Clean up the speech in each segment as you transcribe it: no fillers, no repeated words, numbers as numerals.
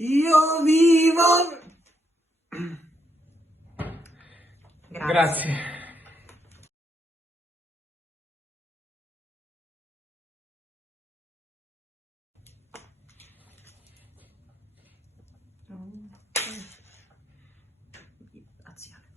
Io vivo. Grazie. Azione.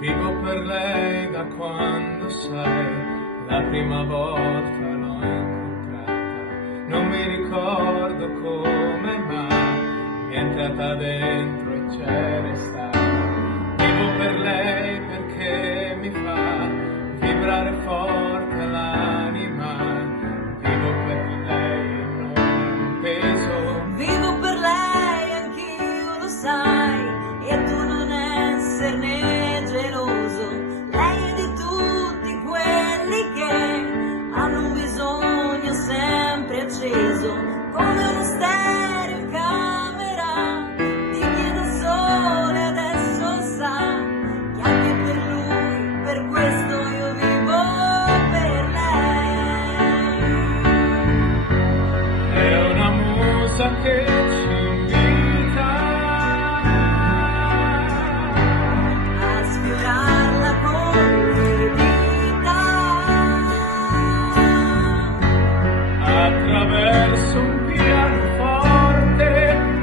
Vivo per lei da quando sai, la prima volta l'ho incontrata. Non mi ricordo come, ma mi è entrata dentro e c'è restata. Vivo per lei perché mi fa vibrare forte l'anima. Vivo per lei e non è un peso. Vivo per lei, anch'io lo sai, e tu non esserne geloso. Lei è di tutti quelli che hanno un bisogno sempre acceso, come uno stereo in camera di chi da sole adesso sa che anche per lui, per questo io vivo per lei. È una musa che ci invita A sfiorarla con le dita, attraverso un pianoforte,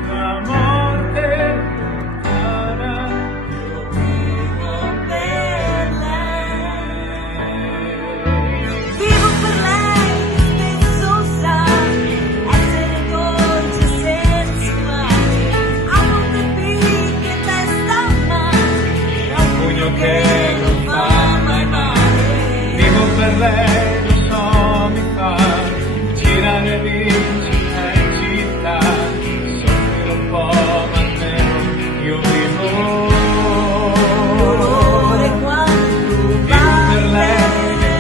la morte lontana. Io vivo per lei. vivo per lei, spesso sa essere dolce e sensuale, ha molte picche e testa male, ha un pugno che non fa mai male. Vivo per lei, lo so, mi fa girare di città in città, soffrire un po', ma almeno io vivo. Dolore quando Vivo per lei, batte,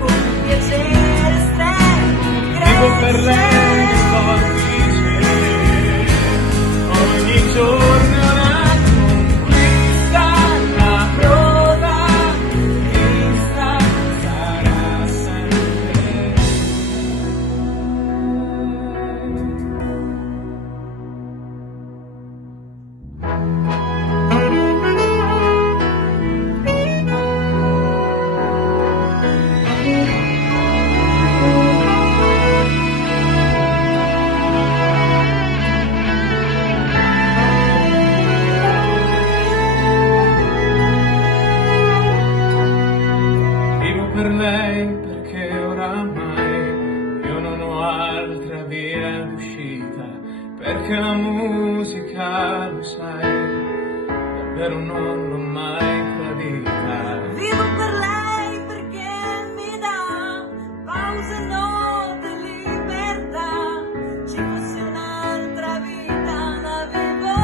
con piacere estremo vivo per lei, cresce. ogni giorno è una conquista, la protagonista sarà sempre lei. Vivo per lei perché oramai io non ho altra via d'uscita, perché la musica, lo sai, davvero non l'ho mai tradita. Vivo per lei perché mi dà pause, note, libertà. Ci fosse un'altra vita, la vivo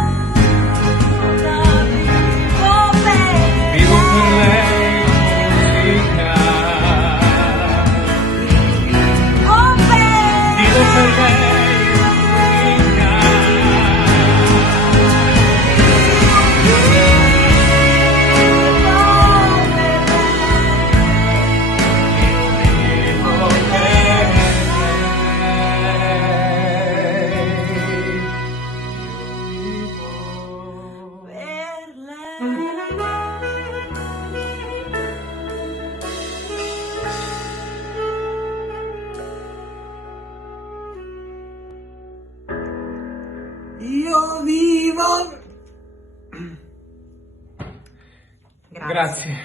bene. Vivo per lei musica, Vivo bene. vivo per lei musica. Io vivo. Grazie.